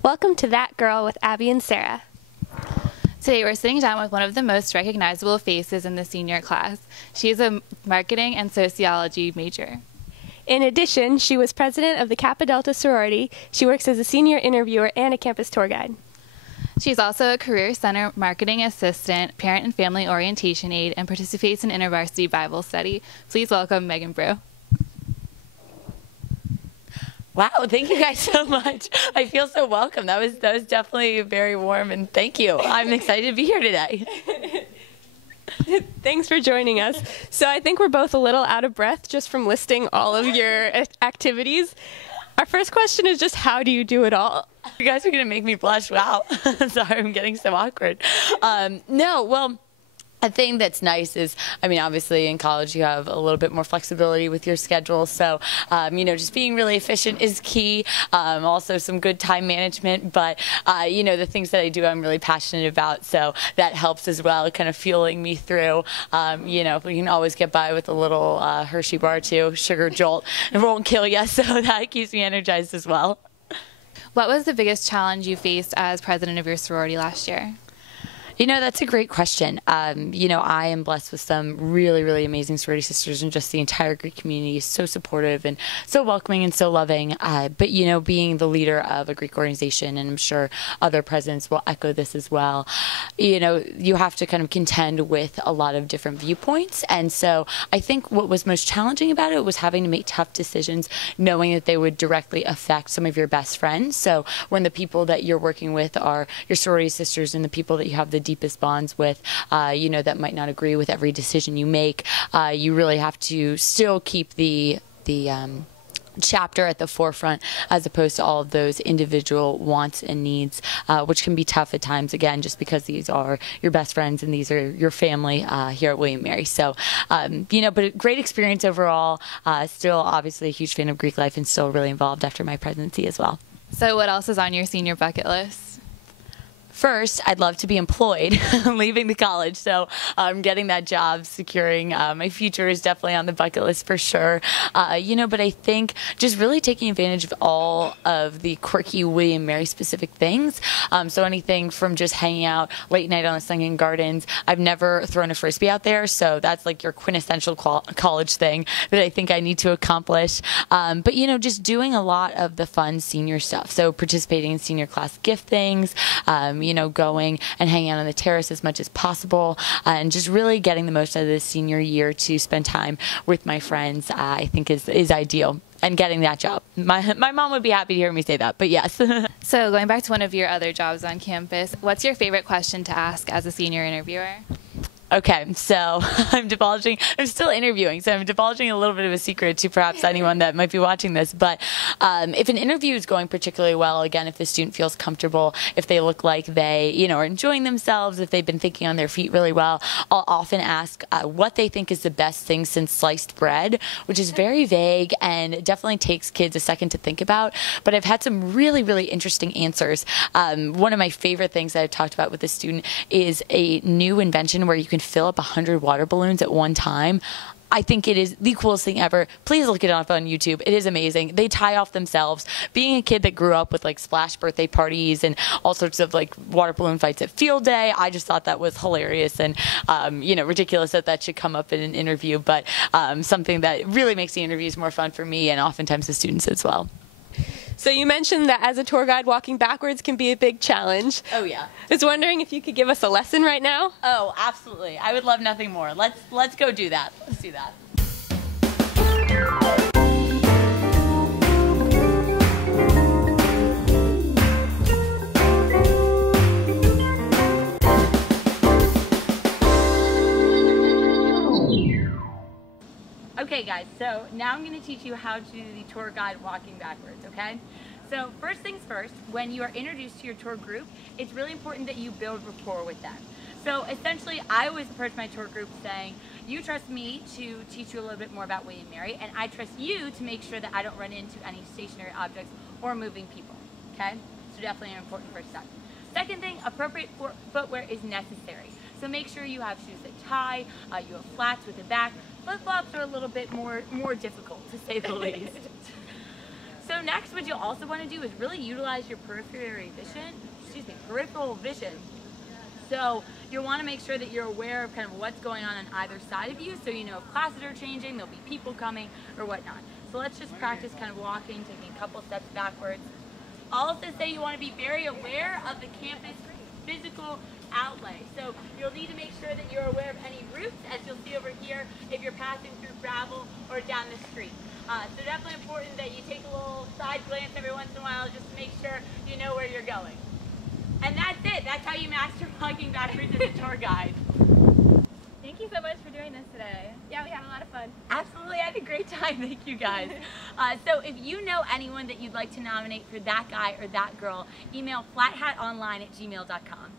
Welcome to That Girl with Abby and Sarah. Today we're sitting down with one of the most recognizable faces in the senior class. She is a marketing and sociology major. In addition, she was president of the Kappa Delta Sorority. She works as a senior interviewer and a campus tour guide. She's also a Career Center marketing assistant, parent and family orientation aide, and participates in InterVarsity Bible study. Please welcome Megan Brew. Wow, thank you guys so much. I feel so welcome. That was definitely very warm, and thank you. I'm excited to be here today. Thanks for joining us. So I think we're both a little out of breath just from listing all of your activities. Our first question is just, how do you do it all? You guys are going to make me blush. Wow. Sorry, I'm getting so awkward. A thing that's nice is, obviously in college you have a little bit more flexibility with your schedule, so, just being really efficient is key. Also some good time management, but, the things that I do I'm really passionate about, so that helps as well, kind of fueling me through. We can always get by with a little Hershey bar too, sugar jolt. It won't kill you, so that keeps me energized as well. What was the biggest challenge you faced as president of your sorority last year? That's a great question. I am blessed with some really, really amazing sorority sisters, and just the entire Greek community is so supportive and so welcoming and so loving. But being the leader of a Greek organization, and I'm sure other presidents will echo this as well, you have to kind of contend with a lot of different viewpoints. And so I think what was most challenging about it was having to make tough decisions, knowing that they would directly affect some of your best friends. So when the people that you're working with are your sorority sisters and the people that you have the deepest bonds with, that might not agree with every decision you make, you really have to still keep the chapter at the forefront, as opposed to all of those individual wants and needs, which can be tough at times, again, just because these are your best friends and these are your family here at William & Mary. So, but a great experience overall. Still, obviously, a huge fan of Greek life, and still really involved after my presidency as well. So what else is on your senior bucket list? First, I'd love to be employed, leaving the college, so getting that job, securing my future is definitely on the bucket list for sure. But I think just really taking advantage of all of the quirky William & Mary specific things. So anything from just hanging out late night on the Sunken Gardens. I've never thrown a Frisbee out there, so that's like your quintessential college thing that I think I need to accomplish. But just doing a lot of the fun senior stuff. So participating in senior class gift things, going and hanging out on the terrace as much as possible, and just really getting the most out of this senior year to spend time with my friends, I think is ideal. And getting that job. My mom would be happy to hear me say that, but yes. So going back to one of your other jobs on campus, what's your favorite question to ask as a senior interviewer? Okay, so I'm still interviewing, so I'm divulging a little bit of a secret to perhaps anyone that might be watching this, but if an interview is going particularly well, again, if the student feels comfortable, if they look like they, are enjoying themselves, if they've been thinking on their feet really well, I'll often ask what they think is the best thing since sliced bread, which is very vague and definitely takes kids a second to think about, but I've had some really, really interesting answers. One of my favorite things that I've talked about with the student is a new invention where you can fill up 100 water balloons at one time. I think it is the coolest thing ever. Please look it up on YouTube. It is amazing. They tie off themselves. Being a kid that grew up with like splash birthday parties and all sorts of like water balloon fights at field day, I just thought that was hilarious and, ridiculous that should come up in an interview, but something that really makes the interviews more fun for me and oftentimes the students as well. So you mentioned that as a tour guide, walking backwards can be a big challenge. Oh, yeah. I was wondering if you could give us a lesson right now? Oh, absolutely. I would love nothing more. Let's go do that. Let's do that. Okay guys, so now I'm going to teach you how to do the tour guide walking backwards, okay? So first things first, when you are introduced to your tour group, it's really important that you build rapport with them. So essentially, I always approach my tour group saying, you trust me to teach you a little bit more about William & Mary, and I trust you to make sure that I don't run into any stationary objects or moving people, okay? So definitely an important first step. Second thing, appropriate footwear is necessary. So make sure you have shoes that tie, you have flats with a back. Flip-flops are a little bit more difficult, to say the least. So next, what you'll also want to do is really utilize your peripheral vision. So you'll want to make sure that you're aware of kind of what's going on either side of you, so you know if classes are changing, there'll be people coming, or whatnot. So let's just practice kind of walking, taking a couple steps backwards. Also say you want to be very aware of the campus physical outlay. So you'll need to make sure that you're aware of any routes, as you'll see over here, if you're passing through gravel or down the street. So definitely important that you take a little side glance every once in a while just to make sure you know where you're going. And that's it. That's how you master walking backwards as a tour guide. Thank you so much for doing this today. Yeah, we had a lot of fun. Absolutely, I had a great time. Thank you guys. So if you know anyone that you'd like to nominate for that guy or that girl, email flathatonline@gmail.com.